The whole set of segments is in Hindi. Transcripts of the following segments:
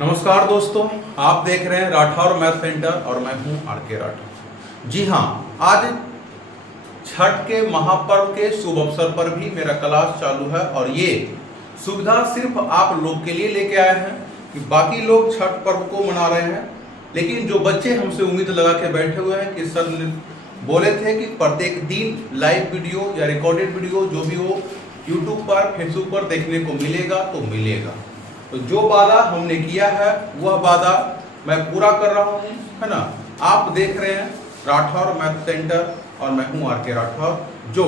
नमस्कार दोस्तों, आप देख रहे हैं राठौर मैथ सेंटर और मैं हूं आर.के. राठौर। जी हाँ, आज छठ के महापर्व के शुभ अवसर पर भी मेरा क्लास चालू है और ये सुविधा सिर्फ आप लोग के लिए लेके आए हैं कि बाकी लोग छठ पर्व को मना रहे हैं, लेकिन जो बच्चे हमसे उम्मीद लगा के बैठे हुए हैं कि सर ने बोले थे कि प्रत्येक दिन लाइव वीडियो या रिकॉर्डेड वीडियो जो भी हो यूट्यूब पर फेसबुक पर देखने को मिलेगा तो मिलेगा। तो जो वादा हमने किया है वह वादा मैं पूरा कर रहा हूँ, है ना। आप देख रहे हैं राठौर मैथ सेंटर और मैं हूँ आर.के. राठौर, जो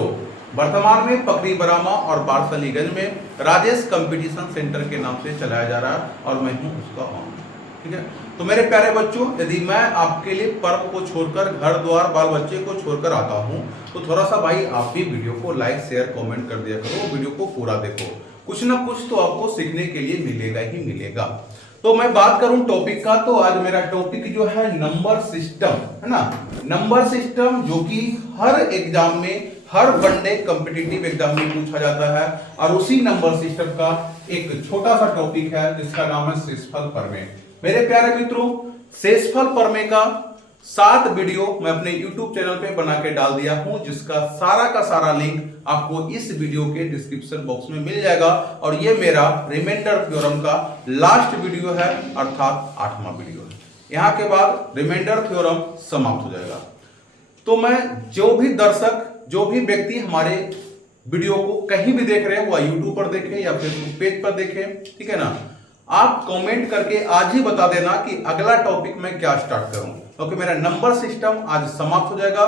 वर्तमान में पकड़ी बरामा और बारसलीगंज में राजेश कंपटीशन सेंटर के नाम से चलाया जा रहा है और मैं हूँ उसका ऑनर। ठीक है, तो मेरे प्यारे बच्चों, यदि मैं आपके लिए पर्व को छोड़कर घर द्वार बाल बच्चे को छोड़कर आता हूँ तो थोड़ा सा भाई आप भी वीडियो को लाइक शेयर कमेंट कर दिया करो, वीडियो को पूरा देखो, कुछ ना कुछ तो आपको सीखने के लिए मिलेगा ही मिलेगा। तो मैं बात करूं टॉपिक का, तो आज मेरा टॉपिक जो है नंबर सिस्टम, है ना। नंबर सिस्टम जो कि हर एग्जाम में, हर वनडे कॉम्पिटिटिव एग्जाम में पूछा जाता है और उसी नंबर सिस्टम का एक छोटा सा टॉपिक है जिसका नाम है शेषफल प्रमेय। मेरे प्यारे मित्रों, शेषफल प्रमेय का 7 वीडियो मैं अपने YouTube चैनल पे बना के डाल दिया हूं, जिसका सारा का सारा लिंक आपको इस वीडियो के डिस्क्रिप्शन बॉक्स में मिल जाएगा और ये मेरा रिमाइंडर थ्योरम का लास्ट वीडियो है, अर्थात 8वां वीडियो है। यहां के बाद रिमाइंडर थ्योरम समाप्त हो जाएगा। तो मैं जो भी दर्शक, जो भी व्यक्ति हमारे वीडियो को कहीं भी देख रहे हैं, वो यूट्यूब पर देखें या फेसबुक पेज पर देखें, ठीक है ना, आप कमेंट करके आज ही बता देना कि अगला टॉपिक मैं क्या स्टार्ट करूं, क्योंकि मेरा नंबर सिस्टम आज समाप्त हो जाएगा।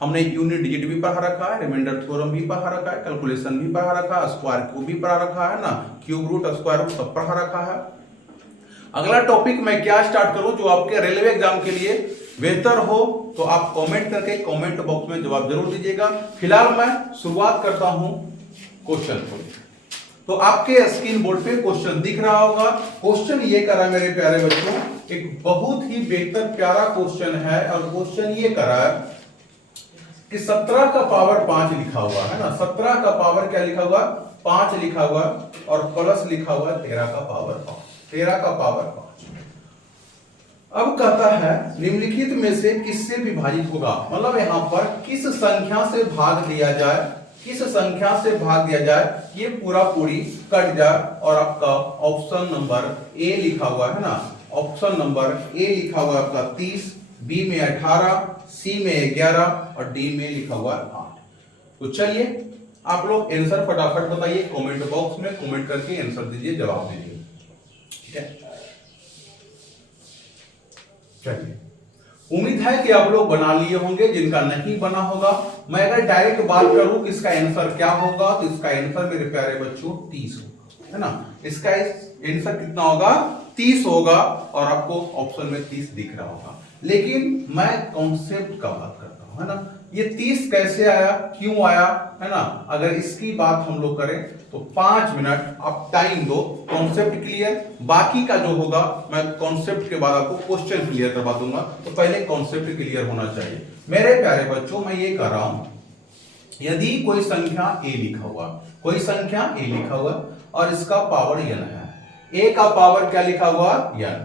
हमने यूनिट डिजिट भी पढ़ा रखा है, रिमाइंडर थ्योरम भी पढ़ा रखा है, कैलकुलेशन भी पढ़ा रखा है, स्क्वायर क्यूब भी पढ़ा रखा है ना, क्यूब रूट स्क्वायर रूट सब पढ़ा रखा है। अगला टॉपिक मैं क्या स्टार्ट करूं जो आपके रेलवे एग्जाम के लिए बेहतर हो, तो आप कमेंट करके कमेंट बॉक्स में जवाब जरूर दीजिएगा। फिलहाल मैं शुरुआत करता हूं क्वेश्चन को। तो आपके स्क्रीन बोर्ड पे क्वेश्चन दिख रहा होगा। क्वेश्चन ये करा मेरे प्यारे बच्चों, एक बहुत ही बेहतर प्यारा क्वेश्चन है और क्वेश्चन ये करा कि 17 का पावर 5 लिखा हुआ है ना, 17 का पावर क्या लिखा हुआ, 5 लिखा हुआ और प्लस लिखा हुआ 13 का पावर 5, 13 का पावर 5। अब कहता है निम्नलिखित में से किससे विभाजित होगा, मतलब यहां पर किस संख्या से भाग दिया जाए, किस संख्या से भाग दिया जाए, ये पूरा पूरी कट जाए और आपका ऑप्शन नंबर ए लिखा हुआ है ना, ऑप्शन नंबर ए लिखा हुआ आपका 30, बी में 18, सी में 11 और डी में लिखा हुआ 8। तो चलिए आप लोग आंसर फटाफट बताइए, कमेंट बॉक्स में कमेंट करके आंसर दीजिए, जवाब दीजिए। ठीक है, चलिए उम्मीद है कि आप लोग बना लिए होंगे। जिनका नहीं बना होगा, मैं अगर डायरेक्ट बात करूं कि इसका आंसर क्या होगा, तो इसका आंसर मेरे प्यारे बच्चों 30 होगा, है ना। इसका आंसर कितना होगा, 30 होगा और आपको ऑप्शन में 30 दिख रहा होगा। लेकिन मैं कॉन्सेप्ट का बात करता हूं, है ना, ये 30 कैसे आया, क्यों आया, है ना। अगर इसकी बात हम लोग करें तो 5 मिनट आप टाइम दो, कॉन्सेप्ट क्लियर, बाकी का जो होगा मैं कॉन्सेप्ट के बाद आपको क्वेश्चन क्लियर करवा दूंगा। तो पहले कॉन्सेप्ट क्लियर होना चाहिए। मेरे प्यारे बच्चों, मैं ये कर रहा हूं, यदि कोई संख्या a लिखा हुआ, कोई संख्या a लिखा हुआ और इसका पावर n है, a का पावर क्या लिखा हुआ, n,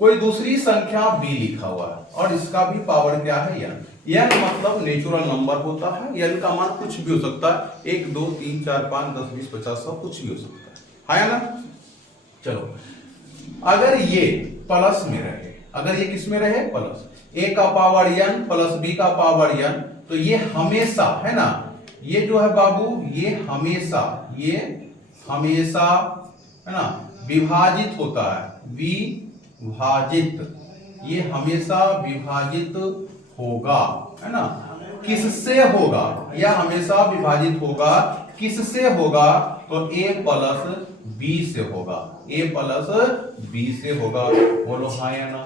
कोई दूसरी संख्या b लिखा हुआ और इसका भी पावर क्या है, n। n मतलब नेचुरल नंबर होता है, n का मान कुछ भी हो सकता है, 1 2 3 4 5 10 20 50 100 कुछ भी हो सकता है ना। चलो, अगर ये प्लस में रहे, अगर ये किस में रहे, प्लस, a का पावर n प्लस b का पावर n, तो ये हमेशा, है ना, ये जो है बाबू, ये हमेशा है ना विभाजित होता है, विभाजित, ये हमेशा विभाजित होगा, है ना। किससे होगा, यह हमेशा विभाजित होगा, किससे होगा, तो a प्लस b से होगा, a प्लस b से होगा। बोलो हाँ या ना,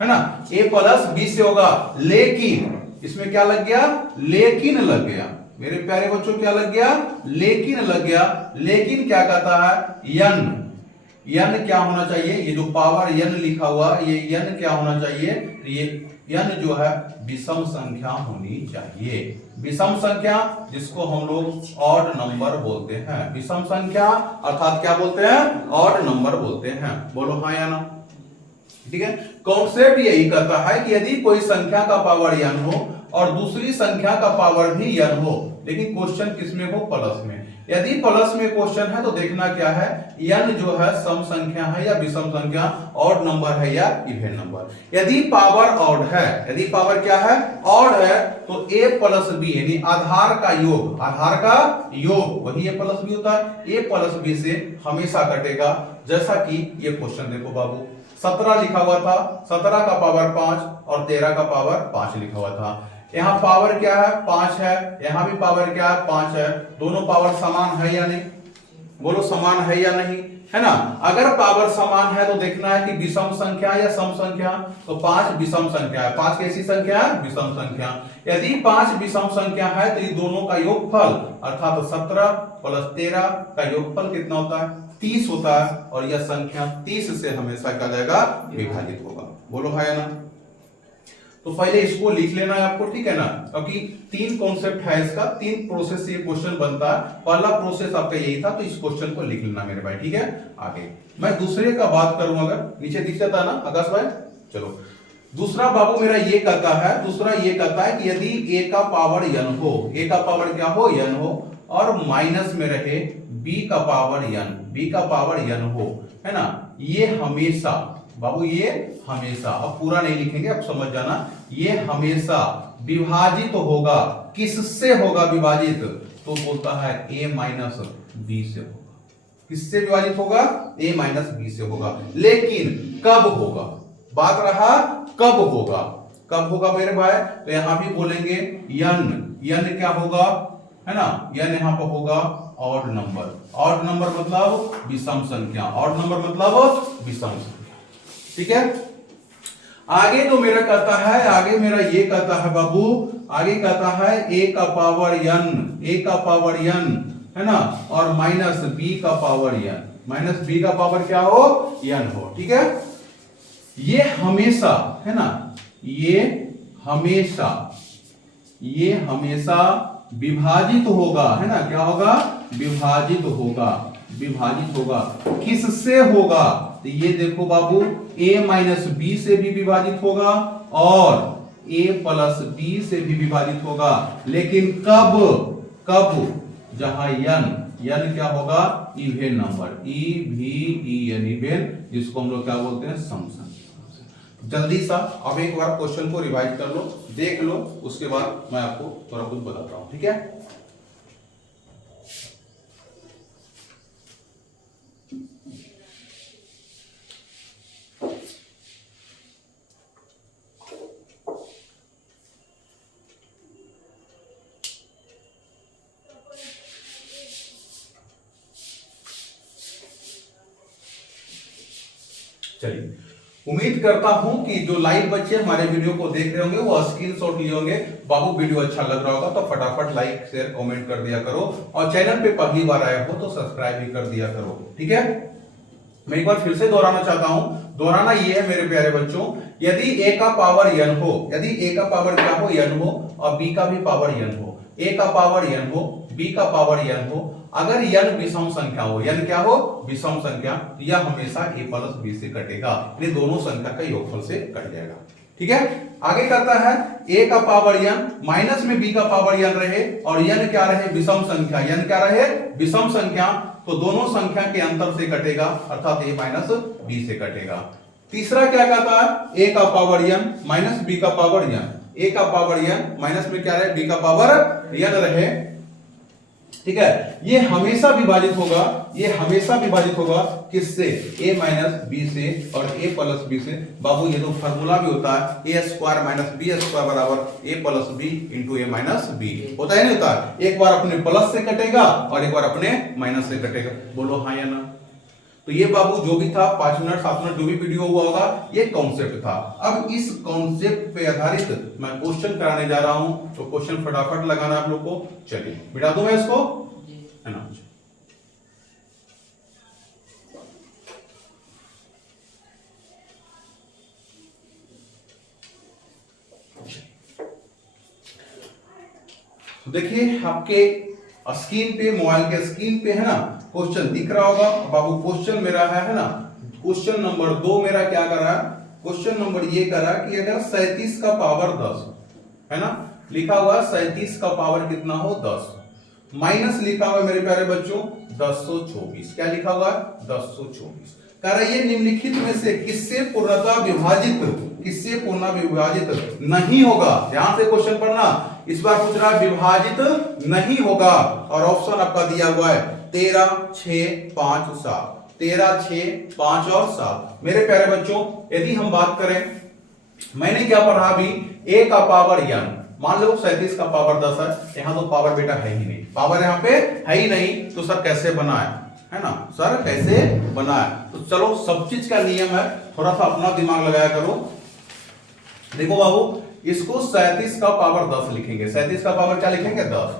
है ना, a प्लस b से होगा। लेकिन इसमें क्या लग गया, लेकिन लग गया मेरे प्यारे बच्चों, क्या लग गया, लेकिन लग गया। लेकिन क्या कहता है, n n क्या होना चाहिए, ये जो पावर n लिखा हुआ ये n क्या होना चाहिए, ये n जो है विषम संख्या होनी चाहिए। विषम संख्या जिसको हम लोग ऑड नंबर बोलते हैं, विषम संख्या अर्थात क्या बोलते हैं, ऑड नंबर बोलते हैं। बोलो हाँ या ना। ठीक है, कॉन्सेप्ट यही कहता है कि यदि कोई संख्या का पावर n हो और दूसरी संख्या का पावर भी n हो, लेकिन क्वेश्चन किसमें हो, प्लस में। यदि प्लस में क्वेश्चन है तो देखना क्या है, n जो है सम संख्या है या विषम संख्या, ऑड नंबर है या इवन नंबर। यदि पावर ऑड है, यदि पावर क्या है, ऑड है, तो a प्लस बी यानी आधार का योग, आधार का योग वही a प्लस बी होता है, a प्लस बी से हमेशा कटेगा। जैसा कि ये क्वेश्चन देखो बाबू, 17 लिखा हुआ था, 17 का पावर 5 और 13 का पावर 5 लिखा हुआ था। यहाँ पावर क्या है, 5 है, यहाँ भी पावर क्या है, 5 है। दोनों पावर समान है या नहीं, बोलो समान है या नहीं, है ना। अगर पावर समान है तो देखना है कि विषम संख्या या सम संख्या, तो 5 विषम संख्या है। 5 कैसी संख्या है, विषम संख्या। यदि 5 विषम संख्या है तो ये दोनों का योगफल अर्थात 17 प्लस 13 का योगफल कितना होता है, 30 होता है। और यह संख्या 30 से हमेशा क्या जाएगा, विभाजित होगा। बोलो हाँ या ना। तो पहले इसको लिख लेना है आपको, ठीक है ना, क्योंकि 3 कॉन्सेप्ट है इसका, 3 प्रोसेस से ये क्वेश्चन बनता है। पहला प्रोसेस आपका यही था, तो इस क्वेश्चन को लिख लेना मेरे भाई, ठीक है। आगे मैं दूसरे का बात करूं, अगर नीचे दिख जाता है ना आकाश भाई, चलो दूसरा बाबू मेरा ये कहता है, दूसरा ये कहता है कि यदि a का पावर n हो, a का पावर क्या हो, n हो, और माइनस में रहे b का पावर n, b का पावर n हो, है ना, ये हमेशा बाबू, ये हमेशा, अब पूरा नहीं लिखेंगे, अब समझ जाना, ये हमेशा विभाजित होगा, किससे होगा विभाजित, तो बोलता है a माइनस बी से होगा। किससे विभाजित होगा, a माइनस बी से होगा। लेकिन कब होगा, बात रहा कब होगा, कब होगा मेरे भाई, तो यहां भी बोलेंगे n क्या होगा, है ना, n यहां पर होगा ऑड नंबर। ऑड नंबर मतलब विषम संख्या, ऑड नंबर मतलब विषम संख्या, ठीक है। आगे तो मेरा कहता है, आगे मेरा ये कहता है बाबू, आगे कहता है a का पावर n, a का पावर n, है ना, और माइनस b का पावर n, माइनस b का पावर क्या हो, n हो, ठीक है। ये हमेशा, है ना, ये हमेशा विभाजित होगा, है ना, क्या होगा, विभाजित होगा, विभाजित होगा। किससे होगा, तो ये देखो बाबू, a माइनस बी से भी विभाजित होगा और a प्लस बी से भी विभाजित होगा। लेकिन कब, कब, जहां n क्या होगा, इवेन नंबर, EVEN, इवेन, जिसको हम लोग क्या बोलते हैं, सम संख्या। जल्दी सा अब एक बार क्वेश्चन को रिवाइज कर लो, देख लो, उसके बाद मैं आपको थोड़ा कुछ बताता हूं, ठीक है। चलिए, उम्मीद करता हूं कि जो लाइव बच्चे हमारे वीडियो को देख रहे होंगे वो स्क्रीनशॉट लिए होंगे। बाबू वीडियो अच्छा लग रहा होगा तो फटाफट लाइक शेयर कमेंट कर दिया करो, और चैनल पे पहली बार आए हो तो सब्सक्राइब भी कर दिया करो, ठीक है। मैं एक बार फिर से दोहराना चाहता हूं, दोहराना ये है मेरे प्यारे बच्चों, यदि a का पावर n हो, यदि a का पावर क्या हो, n हो, और b का भी पावर n हो, a का पावर n हो, b का पावर n हो, अगर n विषम संख्या हो, n क्या हो, विषम संख्या, यह हमेशा a प्लस b से कटेगा, ये दोनों संख्या का योगफल से कट जाएगा, ठीक है। आगे करता है a का पावर n माइनस में b का पावर n रहे और n क्या रहे, विषम संख्या, n क्या रहे, विषम संख्या, तो दोनों संख्या के अंतर से कटेगा, अर्थात a माइनस b से कटेगा। तीसरा क्या कहता है, a का पावर n माइनस b का पावर n, a का पावर n माइनस में क्या रहे, b का पावर n रहे, ठीक है। ये हमेशा विभाजित होगा, ये हमेशा विभाजित होगा किससे, a माइनस बी से और a प्लस बी से। बाबू ये तो फॉर्मूला भी होता है, a square minus B square बराबर a plus B into a minus B, होता है नहीं होता है, एक बार अपने प्लस से कटेगा और एक बार अपने माइनस से कटेगा। बोलो हाँ या ना। तो ये बाबू जो भी था 5 मिनट 7 मिनट जो भी वीडियो हुआ होगा, ये कॉन्सेप्ट था। अब इस कॉन्सेप्ट पे आधारित मैं क्वेश्चन कराने जा रहा हूं, तो क्वेश्चन फटाफट लगाना आप लोग को। चलिए बिठा दूं मैं इसको, है ना। देखिए आपके स्क्रीन पे, मोबाइल के स्क्रीन पे है ना, क्वेश्चन दिख रहा होगा बाबू। क्वेश्चन मेरा है ना, क्वेश्चन नंबर 2 मेरा क्या कर रहा है, क्वेश्चन नंबर ये कर रहा है कि अगर 37 का पावर 10 है ना, लिखा हुआ 37 का पावर कितना हो 10, माइनस लिखा हुआ है मेरे प्यारे बच्चों 1024। क्या लिखा हुआ है 1024। कह रहा है ये निम्नलिखित में से किससे पूर्णतः विभाजित, किससे पूर्ण विभाजित नहीं होगा। ध्यान से क्वेश्चन पढ़ना, इस बार पूछ रहा है विभाजित नहीं होगा, और ऑप्शन आपका दिया हुआ है 13, 6, 5, 7। 13, 6, 5 और 7। मेरे प्यारे बच्चों यदि हम बात करें, मैंने क्या पढ़ा अभी, a का पावर n, मान लो 37 का पावर 10 है, यहां तो पावर बेटा है ही नहीं, पावर यहां पे है ही नहीं, तो सर कैसे बनाए, है ना सर कैसे बनाए। तो चलो सब चीज का नियम है, थोड़ा सा अपना दिमाग लगाया करो। देखो बाबू, इसको 37 का पावर 10 लिखेंगे, 37 का पावर क्या लिखेंगे 10,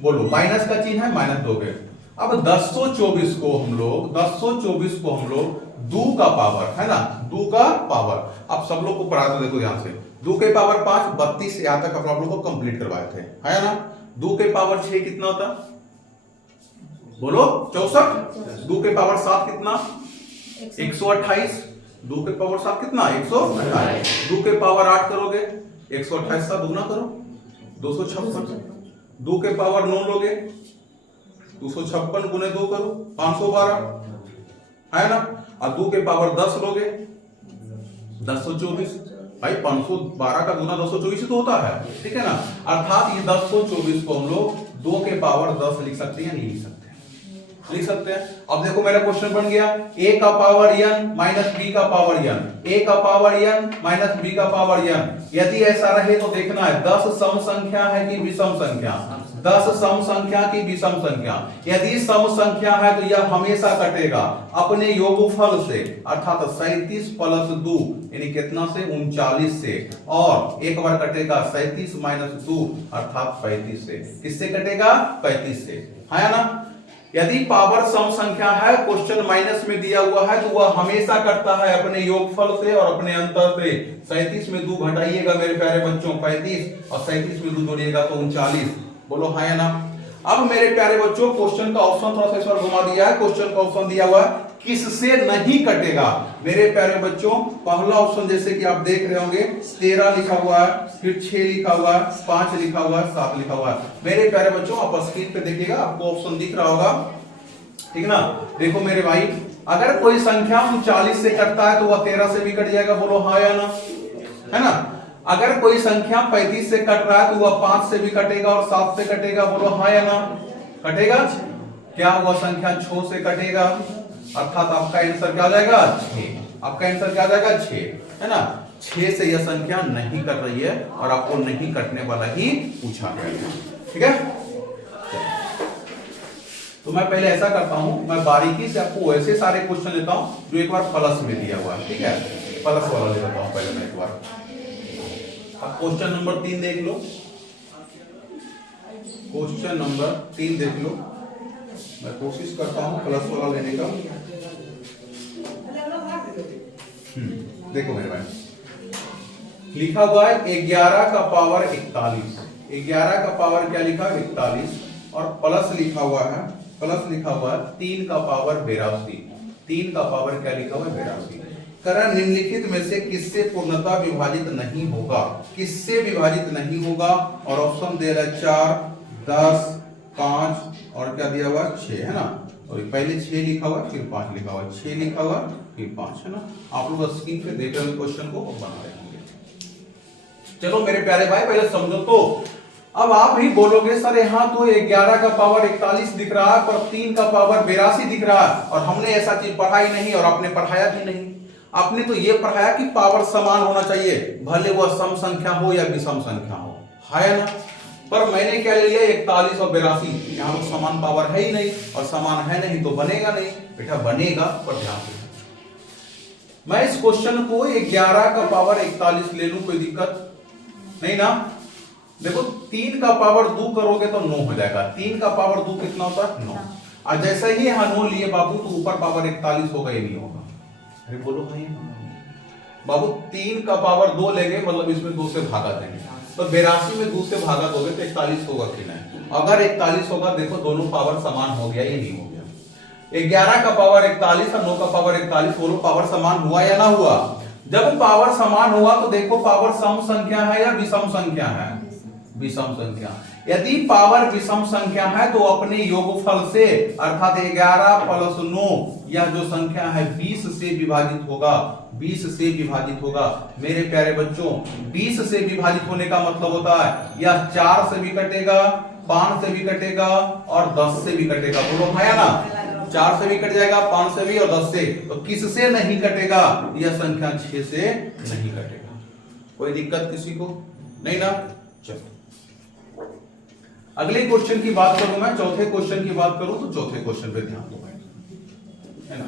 बोलो माइनस का चिन्ह है माइनस दोगे। अब 1024 को हम लोग 2 का पावर है ना, 2 का पावर, अब सब लोग को पढ़ा दो, देखो ध्यान से, 2 के पावर 5 32, यहां तक आप लोग को कंप्लीट करवाए थे, है ना। 2 के पावर 6 कितना होता, बोलो 64। 2 के पावर 7 कितना 128। 2 के पावर 7 कितना 128। 2 के पावर 8 करोगे 128 का दुगना करो 256। 2 के पावर 9 लोगे 256 गुने 2 करो 512, है ना। और 2 के पावर 10 लोगे 1024, भाई 512 का गुना 224 ही तो होता है, ठीक है ना। अर्थात ये 1024 को हम लोग 2 के पावर 10 लिख सकते हैं, नहीं लिख सकते, लिख सकते हैं। अब देखो मेरा क्वेश्चन बन गया, a का पावर n माइनस b का पावर n, a का पावर n माइनस b का पावर n। यदि ऐसा रहे तो देखना है 10 सम संख्या है कि विषम संख्या, 10 सम संख्या की विषम संख्या। यदि सम संख्या है तो यह हमेशा कटेगा अपने योगफल से, अर्थात 37 प्लस 2 यानी कितना से 39 से, और एक बार कटेगा 37 माइनस 2 अर्थात 35 से। किससे कटेगा 35 से, है ना। यदि पावर सम संख्या है, क्वेश्चन माइनस में दिया हुआ है, तो वह हमेशा करता है अपने योगफल से और अपने अंतर से। 37 में 2 घटाइएगा मेरे प्यारे बच्चों 35, और 37 में 2 जोड़िएगा तो 39, बोलो हाँ या ना। अब मेरे प्यारे बच्चों क्वेश्चन का ऑप्शन थोड़ा सा इस बार घुमा दिया है, क्वेश्चन का ऑप्शन दिया हुआ है किससे नहीं कटेगा। मेरे प्यारे बच्चों पहला ऑप्शन जैसे कि आप देख रहे होंगे 13 लिखा हुआ है, फिर 6 लिखा हुआ है, 5 लिखा हुआ है, 7 लिखा हुआ है। मेरे प्यारे बच्चों आप स्क्रीन पे देखिएगा, आपको ऑप्शन दिख रहा होगा, ठीक ना। देखो मेरे भाई, अगर कोई संख्या 39 से कटता है तो वह 13 से भी कट जाएगा, बोलो हाँ या ना, है ना। अगर कोई संख्या 35 से कट रहा है तो वह 5 से भी कटेगा और 7 से कटेगा, बोलो हाँ या ना, कटेगा। क्या हुआ संख्या 6 से कटेगा, अर्थात आपका आंसर क्या आ जाएगा 6, आपका आंसर क्या आ जाएगा 6, है ना। 6 से यह संख्या नहीं कट रही है और आपको नहीं कटने वाला ही पूछा गया, ठीक है। तो मैं पहले ऐसा करता हूं, मैं बारीकी से आपको वैसे सारे क्वेश्चन लेता हूं जो एक बार प्लस में दिया हुआ है, ठीक है। प्लस वाला ले लेता हूं पहले मैं एक बार। अब क्वेश्चन नंबर 3 देख लो, क्वेश्चन नंबर 3 देख लो। मैं कोशिश करता हूं प्लस वाला लेने का। देखो मेरे भाई, लिखा हुआ है 11 का पावर 41, 11 का पावर क्या लिखा 41, और प्लस लिखा हुआ है, प्लस लिखा हुआ है 3 का पावर 82, 3 का पावर क्या लिखा हुआ है 82। करा निम्नलिखित में से किससे पूर्णतः विभाजित नहीं होगा, किससे विभाजित नहीं होगा, और ऑप्शन दे रहा है 4, 10, 5 और क्या दिया हुआ 6, है ना। और पहले 6 लिखा हुआ फिर 5 लिखा हुआ, 6 लिखा हुआ फिर 5, है ना। आप लोग स्क्रीन पे देख रहे हो क्वेश्चन को बना रहे होंगे। चलो मेरे प्यारे भाई पहले समझो। तो अब आप ही बोलोगे सर यहाँ तो 11 का पावर 41 दिख रहा है पर 3 का पावर 82 दिख रहा है, और हमने ऐसा चीज पढ़ाई नहीं और आपने पढ़ाया भी नहीं। आपने तो ये पढ़ाया कि पावर समान होना चाहिए, भले वह सम संख्या हो या विषम संख्या हो, है ना। पर मैंने क्या ले लिया 41 और 82, यहाँ तो समान पावर है ही नहीं, और समान है नहीं तो बनेगा नहीं बेटा, बनेगा पर ध्यान से। मैं इस क्वेश्चन को 11 का पावर 41 ले लूं, कोई दिक्कत नहीं ना। देखो 3 का पावर 2 करोगे तो 9 हो जाएगा, 3 का पावर 2 कितना होता है 9, और जैसे ही यहाँ 9 लिए बाबू तो ऊपर पावर 41 होगा या नहीं होगा, अरे बोलो भाई बाबू 3 का पावर 2 लेंगे मतलब इसमें 2 से भागा देंगे, तो 82 में 2 से भागा दोगे तो 41 होगा कि नहीं? अगर 41 होगा, देखो दोनों पावर समान हो गया, ये नहीं हो गया। 11 का पावर 41 और 9 का पावर 41, दोनों पावर समान हुआ या ना हुआ? जब पावर समान हुआ तो देखो पावर सम संख्या है या विषम संख्या है? विषम संख्या। यदि पावर विषम संख्या है तो अपने योगफल से अर्थात 11 प्लस 9 यह जो संख्या है 20 से विभाजित होगा, 20 से विभाजित होगा। मेरे प्यारे बच्चों, 20 से विभाजित होने का मतलब होता है यह 4 से भी कटेगा, 5 से भी कटेगा और 10 से भी कटेगा। बोलो हाँ या ना? 4 से भी कट जाएगा, 5 से भी और 10 से। तो किससे नहीं कटेगा? यह संख्या 6 से नहीं कटेगा। कोई दिक्कत किसी को नहीं ना? चलो अगले क्वेश्चन की बात करूं, मैं चौथे क्वेश्चन की बात करूं तो चौथे क्वेश्चन पे ध्यान दो भाई, है ना?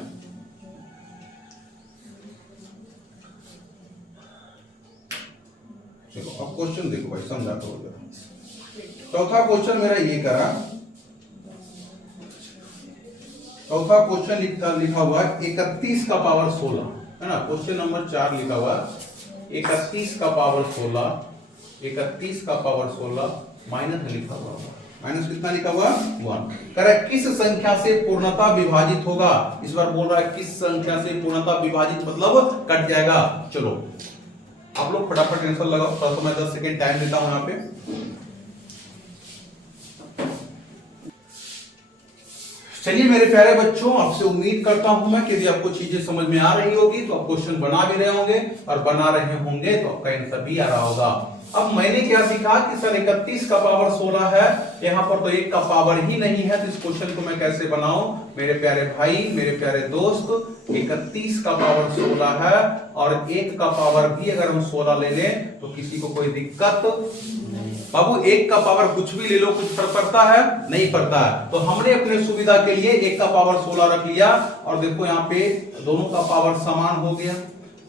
चलो अब क्वेश्चन देखो भाई, समझा करो जरा। चौथा क्वेश्चन मेरा ये करा, चौथा क्वेश्चन लिखा हुआ 31 का पावर 16, है ना? क्वेश्चन नंबर 4 लिखा हुआ 31 का पावर 16, 31 का पावर 16 माइनस लिखा हुआ, माइनस कितना लिखा हुआ? 1। कह रहा है किस संख्या से पूर्णता विभाजित होगा? इस बार बोल रहा है किस संख्या से पूर्णता विभाजित, मतलब कट जाएगा। चलो आप लोग फटाफट आंसर लगाओ, तो मैं 10 सेकंड टाइम देता हूं यहाँ पे। चलिए मेरे प्यारे बच्चों, आपसे उम्मीद करता हूं मैं कि यदि आपको चीजें समझ में आ रही होगी तो आप क्वेश्चन बना भी रहे होंगे, और बना रहे होंगे तो आपका आंसर भी आ रहा होगा। अब मैंने क्या सीखा कि सर 31 का पावर 16 है, यहाँ पर तो 1 का पावर ही नहीं है, तो इस क्वेश्चन को मैं कैसे बनाऊं? मेरे प्यारे भाई, मेरे प्यारे दोस्त, 31 का पावर 16 है और 1 का पावर भी अगर हम 16 ले लें तो किसी को कोई दिक्कत बाबू? 1 का पावर कुछ भी ले लो, कुछ फर्क पड़ता है? नहीं पड़ता है। तो हमने अपने सुविधा के लिए 1 का पावर 16 रख लिया, और देखो यहाँ पे दोनों का पावर समान हो गया।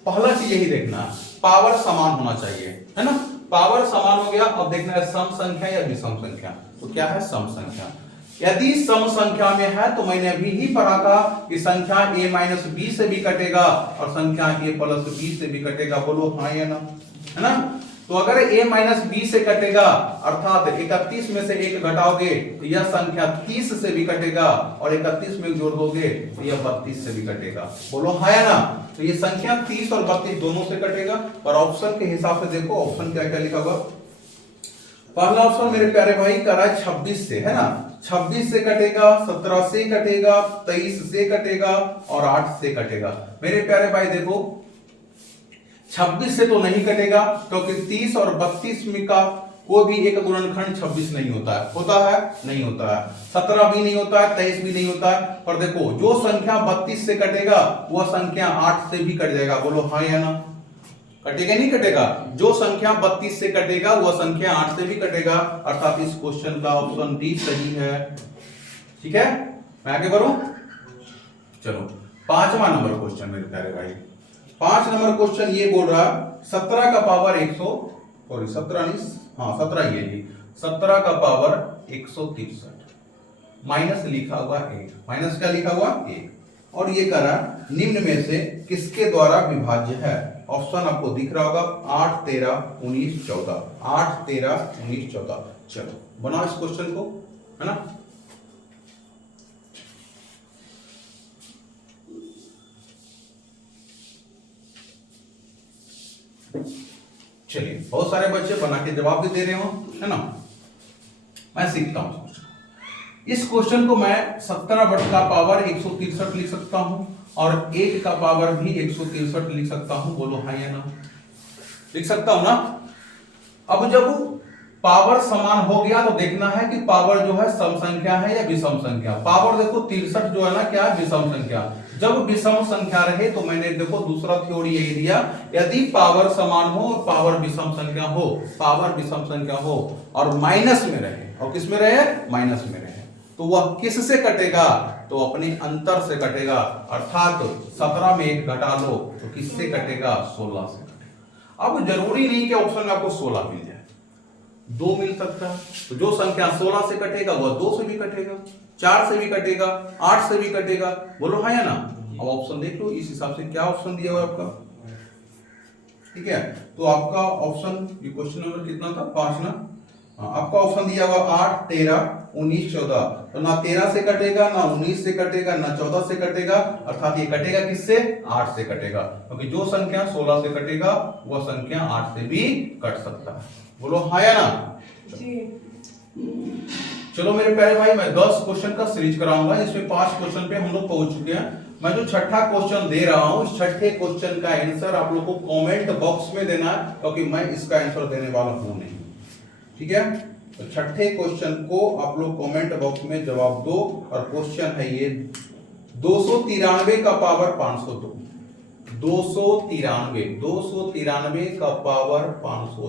पहला चीज यही देखना, पावर समान होना चाहिए, है ना? पावर समान हो गया। अब देखना है सम संख्या या विषम संख्या। तो क्या है? सम संख्या। यदि सम संख्या में है तो मैंने अभी ही पढ़ा था कि संख्या a माइनस बी से भी कटेगा और संख्या a प्लस बी से भी कटेगा। बोलो हाँ या ना? है ना? तो अगर a माइनस बी से कटेगा अर्थात 31 में से 1 घटाओगे तो यह संख्या 30 से भी कटेगा, और 31 में जोड़ दोगे तो यह 32 से भी कटेगा। बोलो हाँ या ना? तो ये संख्या 30 और 32 दोनों से कटेगा। और ऑप्शन के हिसाब से देखो ऑप्शन क्या क्या लिखा हुआ। पहला ऑप्शन मेरे प्यारे भाई कर रहा है 26 से, है ना? 26 से कटेगा, 17 से कटेगा, 23 से कटेगा और 8 से कटेगा। मेरे प्यारे भाई देखो 26 से तो नहीं कटेगा, क्योंकि 30 और 32 में का कोई भी एक गुणनखंड 26 नहीं होता है। होता है? नहीं होता है। 17 भी नहीं होता है, 23 भी नहीं होता है। पर देखो जो संख्या 32 से कटेगा वह संख्या 8 से भी कट जाएगा। बोलो हाँ या ना? कटेगा नहीं कटेगा? जो संख्या 32 से कटेगा वह संख्या 8 से भी कटेगा, अर्थात इस क्वेश्चन का ऑप्शन डी सही है। ठीक है, मैं आगे बढ़ूं। चलो 5वां नंबर क्वेश्चन मेरे प्यारे भाई, 5 नंबर क्वेश्चन ये बोल रहा 17 का पावर 100 और 17 नहीं, हाँ 17 ये जी, 17 का पावर 163 माइनस लिखा हुआ 1, माइनस क्या लिखा हुआ 1, और ये करा निम्न में से किसके द्वारा विभाज्य है? ऑप्शन आपको दिख रहा होगा 8, 13, 19, 14, 8, 13, 19, 14। चलो बनाओ इस क्वेश्चन को, है ना? चलिए बहुत सारे बच्चे बना के जवाब भी दे रहे हो, है ना? मैं सीखता हूं इस क्वेश्चन को। मैं 17 बट का पावर 163 लिख सकता हूं और 8 का पावर भी 163 लिख सकता हूं। बोलो हाँ या ना? लिख सकता हूं ना? अब जब पावर समान हो गया तो देखना है कि पावर जो है सम संख्या है या विषम संख्या। पावर देखो 63 जो है ना, क्या है? विषम संख्या। जब विषम संख्या रहे तो मैंने देखो दूसरा थ्योरी यही दिया, यदि पावर समान हो और पावर विषम संख्या हो, पावर विषम संख्या हो और माइनस में रहे, और किस में रहे? माइनस में रहे, तो वह किससे कटेगा? तो अपने अंतर से कटेगा, अर्थात 17 में 1 घटा लो तो किससे कटेगा? 16 से कटेगा। अब जरूरी नहीं कि ऑप्शन में आपको 16 मिल जाए, 2 मिल सकता है। तो जो संख्या 16 से कटेगा वह 2 से भी कटेगा, 4 से भी कटेगा, 8 से भी कटेगा। बोलो हाँ या ना? अब ऑप्शन देख लो, इस हिसाब से क्या ऑप्शन दिया हुआ आपका? ठीक है, तो आपका ऑप्शन, ये क्वेश्चन नंबर कितना था, 5 ना। आपका ऑप्शन दिया हुआ 8, 13, 19, 14। तो ना 13 से कटेगा, ना 19 से कटेगा, ना 14 से कटेगा, अर्थात ये कटेगा किससे, 8 से कटेगा, क्योंकि जो संख्या 16 से कटेगा वह संख्या 8 से भी कट सकता है। बोलो हाँ या ना जी। चलो मेरे प्यारे भाई, मैं 10 क्वेश्चन का सीरीज कराऊंगा, इसमें 5 क्वेश्चन पे हम लोग पहुंच चुके हैं। मैं जो छठा क्वेश्चन दे रहा हूं, इस छठे क्वेश्चन का आंसर आप लोग को कमेंट बॉक्स में देना है, क्योंकि मैं इसका आंसर देने वाला हूं नहीं, ठीक है। तो छठे क्वेश्चन को आप लोग कमेंट बॉक्स में जवाब दो, और क्वेश्चन है ये 293 का पावर 502, 293 का पावर 502,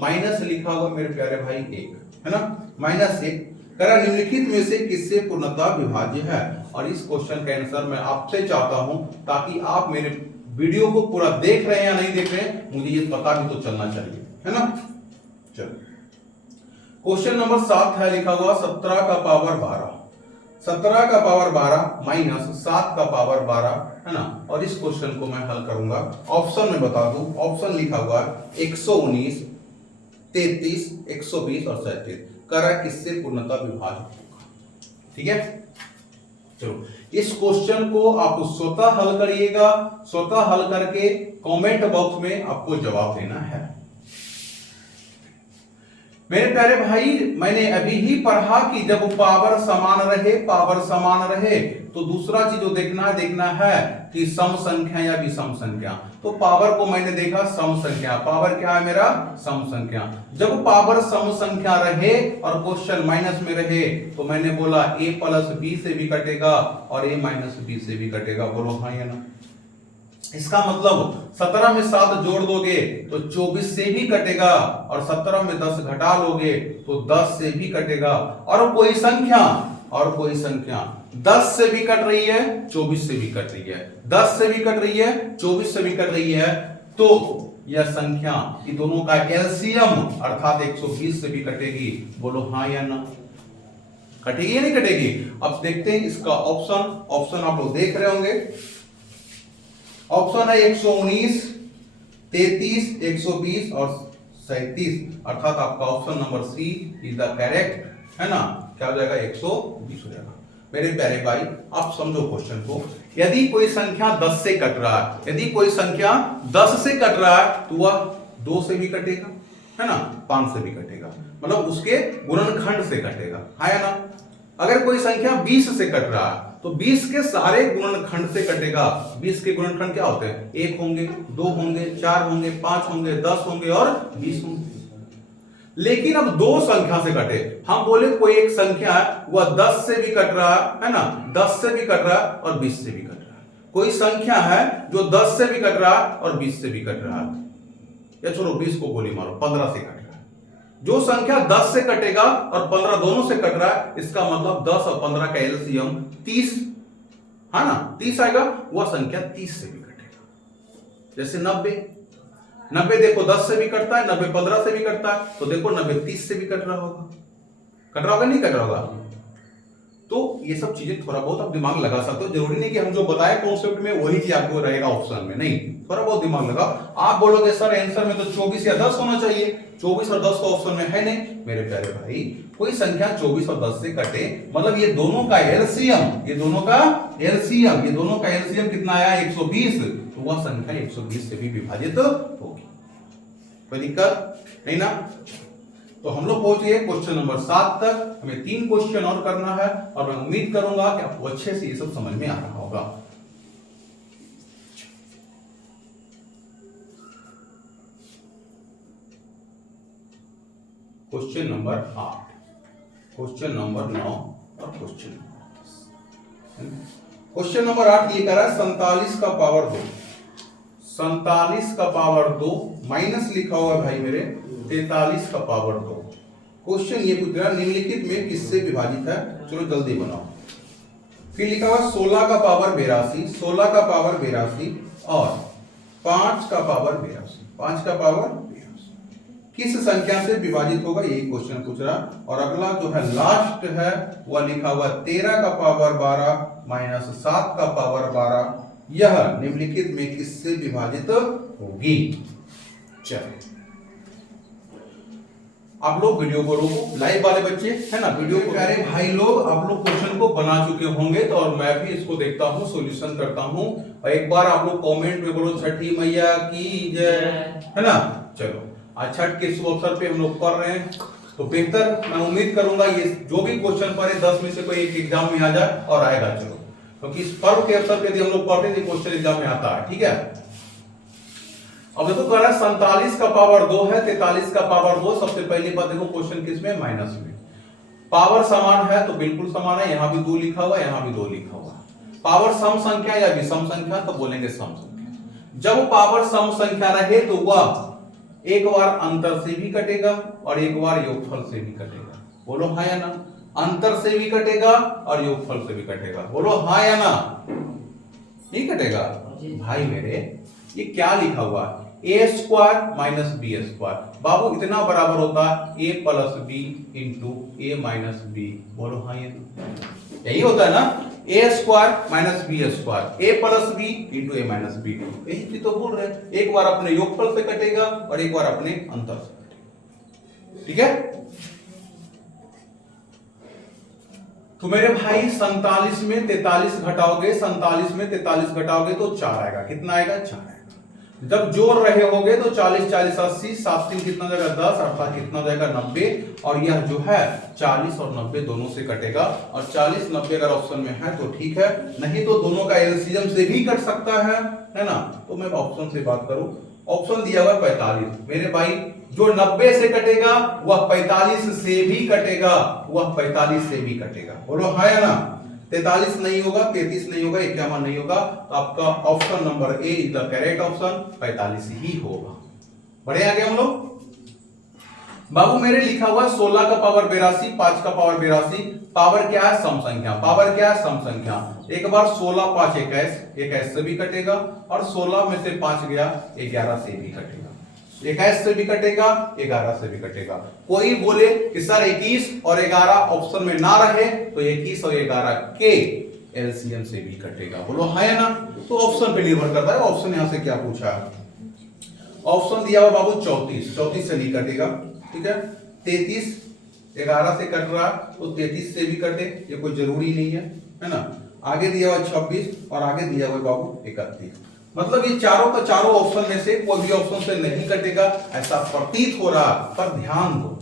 माइनस लिखा हुआ मेरे प्यारे भाई 1 है ना, -1 करा निम्नलिखित में से किससे पूर्णतः विभाज्य है। और इस क्वेश्चन का आंसर मैं आपसे चाहता हूं, ताकि आप मेरे वीडियो को पूरा देख रहे हैं या नहीं देख रहे हैं, मुझे ये पता भी तो चलना चाहिए, है ना। चलो क्वेश्चन नंबर 7 है, लिखा हुआ 17 का पावर 12, 17 का पावर 12 माइनस 7 का पावर 12, है ना। और इस क्वेश्चन को मैं हल करूंगा, ऑप्शन में बता दूं, ऑप्शन लिखा हुआ 119, 33, 120 और 37, करा किससे पूर्णतः विभाज्य होगा, ठीक है। चलो इस क्वेश्चन को आप स्वतः हल करिएगा, स्वतः हल करके कमेंट बॉक्स में आपको जवाब देना है। मेरे प्यारे भाई, मैंने अभी ही पढ़ा कि जब पावर समान रहे, तो दूसरा चीज जो देखना है कि सम संख्या या विषम संख्या। तो पावर को मैंने देखा सम संख्या, पावर क्या है मेरा, सम संख्या। जब पावर सम संख्या रहे और क्वेश्चन माइनस में रहे, तो मैंने बोला a + b से भी कटेगा और a - b से भी कटेगा। बोलो हाँ या ना। इसका मतलब 17 में 7 जोड़ दोगे तो 24 से भी कटेगा, और 17 में 10 घटा लोगे तो 10 से भी कटेगा। और कोई संख्या 10 से भी कट रही है, 24 से भी कट रही है, 10 से भी कट रही है, 24 से भी कट रही है, तो यह संख्या ये दोनों का एलसीएम अर्थात 120 से भी कटेगी। बोलो हाँ या ना, कटेगी या नहीं कटेगी। अब देखते हैं इसका ऑप्शन आप लोग देख रहे होंगे। ऑप्शन है 119, 33, 120 और 37, अर्थात आपका option number C is the correct, है ना। क्या हो जाएगा, 120 हो जाएगा। मेरे प्यारे भाई, आप समझो क्वेश्चन को। यदि कोई संख्या 10 से कट रहा है, यदि कोई संख्या 10 से कट रहा है, तो वह 2 से भी कटेगा, है ना, 5 से भी कटेगा, मतलब उसके गुणनखंड से कटेगा, है ना। अगर कोई संख्या 20 से कट रहा है, तो 20 के सारे गुणनखंड से कटेगा। 20 के गुणनखंड क्या होते हैं, 1 होंगे, 2 होंगे, 4 होंगे, 5 होंगे, 10 होंगे और 20 होंगे। लेकिन अब 2 संख्या से कटे, हम बोले कोई एक संख्या है वह 10 से भी कट रहा है ना, 10 से भी कट रहा है और 20 से भी कट रहा है। कोई संख्या है जो 10 से भी कट रहा है और 20 से भी कट रहा है, या छोड़ो 20 को गोली मारो, 15 से कट रहा है। जो संख्या 10 से कटेगा और 15 दोनों से कट रहा है, इसका मतलब 10 और 15 का एलसीएम 30, है ना, 30 आएगा। वह संख्या 30 से भी कटेगा। जैसे 90 देखो 10 से भी कटता है, 90 15 से भी कटता है, तो देखो 90 30 से भी कट रहा होगा, नहीं कट रहा होगा। तो ये सब चीजें थोड़ा बहुत आप दिमाग लगा सकते हो। जरूरी नहीं कि हम जो बताए कॉन्सेप्ट में वही चीज आपको रहेगा ऑप्शन में, नहीं, थोड़ा बहुत दिमाग लगाओ। आप बोलोगे सर आंसर में तो 24 या 10 होना चाहिए, 24 और 10 तो ऑप्शन में है नहीं। मेरे प्यारे भाई, कोई संख्या 24 और 10 से कटे, मतलब ये दोनों का एलसीएम, ये दोनों का एलसीएम कितना आया, 120, तो वह संख्या 120 से भी विभाजित होगी। कोई दिक्कत नहीं ना। तो हम लोग पहुंच गए क्वेश्चन नंबर 7 तक। हमें 3 क्वेश्चन और करना है, और मैं उम्मीद करूंगा कि आपको अच्छे से ये सब समझ में आ रहा होगा। क्वेश्चन नंबर 8, क्वेश्चन नंबर 9 और क्वेश्चन नंबर 8 ये करा 47 का पावर 2, 47 का पावर 2 माइनस लिखा हुआ है भाई मेरे 43 का पावर 2। क्वेश्चन ये पूछ रहा है निम्नलिखित में किससे विभाजित है। चलो जल्दी बनाओ। फिर लिखा हुआ 16 का पावर 82, 16 का पावर 82 और 5 का पावर 82, 5 का पावर 82 किस संख्या से विभाजित होगा, यही क्वेश्चन पूछ रहा। और अगला जो है लास्ट है वह लिखा हुआ 13 का पावर 12 माइनस 7 का पावर 12 यह निम्नलिखित में किससे विभाजित होगी। चलो आप लोग वीडियो को रोको, लाइव वाले बच्चे है ना, वीडियो को प्यारे भाई लोग आप लोग क्वेश्चन को बना चुके होंगे तो, और मैं भी इसको देखता हूँ, सॉल्यूशन करता हूँ, और एक बार आप लोग कमेंट में बोलो छठी मैया की जय, है ना। चलो आज छठ के शुभ अवसर पे हम लोग कर रहे हैं, तो बेहतर मैं उम्मीद करूंगा ये जो भी क्वेश्चन पढ़े 10 में से कोई एक एग्जाम में आ जाए और आएगा। चलो क्योंकि इस पर्व के अवसर पे यदि हम लोग पढ़ते हैं क्वेश्चन एग्जाम में आता है, ठीक है। अब देखो कह रहा है 47 का पावर 2 है, 43 का पावर 2। सबसे पहली बात देखो क्वेश्चन किसमें, माइनस में। पावर समान है तो बिल्कुल समान है, यहां भी 2 लिखा हुआ है, यहां भी 2 लिखा हुआ है। पावर सम संख्या या विषम संख्या तो बोलेंगे सम संख्या। जब पावर सम संख्या रहे तो वह एक बार अंतर से भी कटेगा और एक बार योगफल से भी कटेगा। बोलो हाँ या ना। अंतर से भी कटेगा और योगफल से भी कटेगा। बोलो हाँ या ना। नहीं कटेगा भाई मेरे, ये क्या लिखा हुआ है, ए स्क्वायर माइनस बी स्क्वायर। बाबू इतना बराबर होता है ए प्लस बी इंटू ए माइनस बी। बोलो हाँ या ना, यही होता है ना, ए स्क्वायर माइनस बी स्क्वायर, ए प्लस बी इंटू ए माइनस बी। यही चीज तो बोल रहे हैं, एक बार अपने योगफल से कटेगा और एक बार अपने अंतर से कटेगा, ठीक है। तो मेरे भाई 47 में 43 घटाओगे, 47 में 43 घटाओगे तो 4 आएगा। कितना आएगा, 4 आएगा। जब जोड़ रहे होगे तो 40 40 80, 7 3 कितना जाएगा 10, अर्थात कितना जाएगा 90। और यह जो है 40 और 90 दोनों से कटेगा, और 40 90 अगर ऑप्शन में है तो ठीक है, नहीं तो दोनों का एलसीएम से भी कट सकता है ना। तो मैं ऑप्शन से बात करूं, ऑप्शन दिया हुआ 45। मेरे भाई जो 90 से कटेगा वह 45 से भी कटेगा, वह 45 से भी कटेगा। बोलो हाँ या ना। 43 नहीं होगा, 33 नहीं होगा, 51 नहीं होगा, तो आपका option number A is the correct option, 45 ही होगा। बढ़े आगे हम लोग। बाबू मेरे लिखा हुआ 16 का पावर 82, 5 का पावर 82। पावर क्या है, सम संख्या। पावर क्या है, सम संख्या। एक बार 16 5 21, 21 से भी कटेगा, और 16 में से 5 गया 11 से भी कटेगा, 21 से भी कटेगा, 11 से भी कटेगा। कोई बोले कि सर 21 और 11 ऑप्शन में ना रहे तो 21 और 11 के एलसीएम से भी कटेगा। बोलो हाँ या ना। तो ऑप्शन पे निर्भर करता है, ऑप्शन यहां से क्या पूछा है। ऑप्शन दिया हुआ बाबू 34, 34 से नहीं कटेगा, ठीक है। 33 11 से कट रहा तो 33 से भी कटे, ये कोई जरूरी नहीं है ना। आगे दिया हुआ 26 और आगे दिया हुआ बाबू 31। मतलब ये चारों का चारों ऑप्शन में से कोई भी ऑप्शन से नहीं कटेगा ऐसा प्रतीत हो रहा, पर ध्यान दो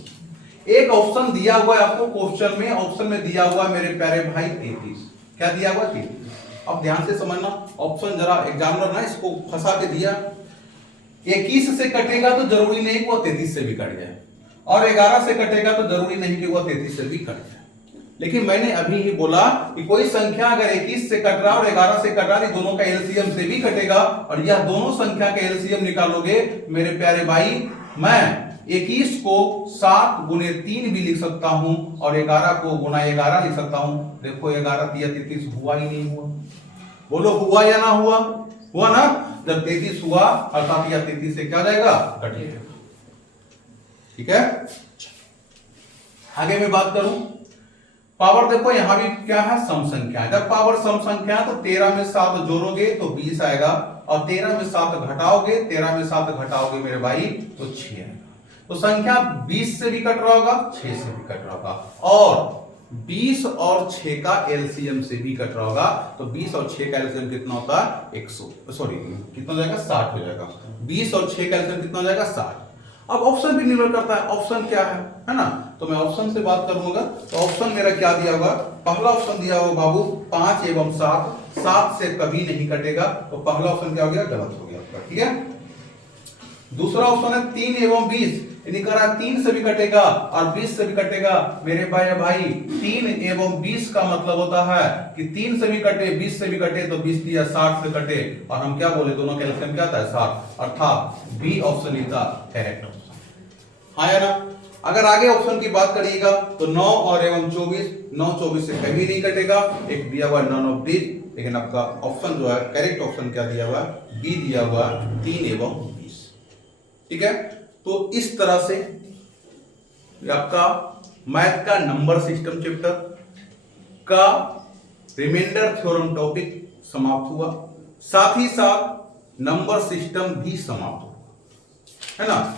एक ऑप्शन दिया हुआ है आपको क्वेश्चन में, ऑप्शन में दिया हुआ है मेरे प्यारे भाई 33। क्या दिया हुआ 33। अब ध्यान से समझना, ऑप्शन जरा एग्जामिनर ना इसको फंसा के दिया। 21 से कटेगा तो जरूरी नहीं कि वो 33 से भी कट जाए, और 11 से कटेगा तो जरूरी नहीं कि वो 33 से भी कट जाए। लेकिन मैंने अभी ही बोला कि कोई संख्या अगर 21 से कट रहा और 11 से कट रहा, दोनों का एलसीएम से भी कटेगा, और यह दोनों संख्या का एलसीएम निकालोगे मेरे प्यारे भाई, मैं 21 को 7 गुने 3 भी लिख सकता हूं और 11 को गुना 11 लिख सकता हूं। देखो 11 दिया 33 हुआ ही नहीं हुआ। बोलो हुआ या ना हुआ, हुआ ना। जब 33 हुआ अर्थात यह 33 से क्या जाएगा, कट जाएगा, ठीक है। आगे मैं बात करूं, पावर देखो यहां भी क्या है, सम संख्या। जब पावर सम संख्या तो 13 में 7 जोड़ोगे तो 20 आएगा, और 13 में 7 घटाओगे, 13 में 7 घटाओगे मेरे भाई तो 6 आएगा। तो संख्या 20 से भी कट रहा होगा, 6 से भी कट रहा होगा, और 20 और 6 का एलसीएम से भी कट रहा होगा। तो 20 और 6 का एलसीएम कितना होता है, 100, सॉरी कितना हो जाएगा, 60 हो जाएगा। 20 और 6 का एलसीएम कितना हो जाएगा, 60। अब ऑप्शन भी निर्भर करता है, ऑप्शन क्या है ना। तो मैं ऑप्शन से बात करूंगा, तो ऑप्शन मेरा क्या दिया होगा, पहला ऑप्शन दिया होगा बाबू 5 एवं 7, 7 से कभी नहीं कटेगा, तो पहला ऑप्शन क्या हो गया, गलत हो गया आपका, ठीक है। दूसरा ऑप्शन है 3 एवं 20, यानी कह रहा 3 से भी कटेगा और 20 से भी कटेगा। मेरे भाई 3 एवं 20 का मतलब होता है कि 3 से भी कटे 20 से भी कटे, तो 20 दिया 60 से कटे, और हम क्या बोले दोनों का एलसीएम क्या आता है, 60, अर्थात B option is the correct option. हाँ या ना। अगर आगे ऑप्शन की बात करिएगा तो 9 और एवं 24, 9 24 से कभी नहीं कटेगा, एक दिया हुआ नन ऑफ दिस, लेकिन आपका ऑप्शन जो है करेक्ट ऑप्शन क्या दिया हुआ है, बी दिया हुआ 3 एवं 20, ठीक है। तो इस तरह से आपका मैथ का नंबर सिस्टम चैप्टर का रिमाइंडर थ्योरम टॉपिक समाप्त हुआ। साथ ही साथ नंबर सिस्टम भी समाप्त हो, है ना।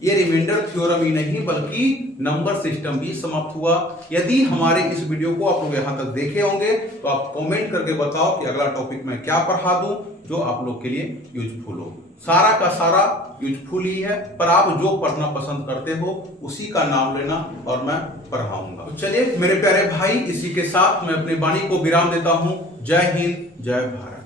ये रिमाइंडर थ्योरम ही नहीं बल्कि नंबर सिस्टम भी समाप्त हुआ। यदि हमारे इस वीडियो को आप लोग यहां तक देखे होंगे तो आप कमेंट करके बताओ कि अगला टॉपिक मैं क्या पढ़ा दूं जो आप लोग के लिए यूजफुल हो। सारा का सारा यूजफुल ही है, पर आप जो पढ़ना पसंद करते हो उसी का नाम लेना और मैं पढ़ाऊंगा। तो चलिए मेरे प्यारे भाई, इसी के साथ मैं अपनी वाणी को विराम देता हूं। जय हिंद, जय भारत।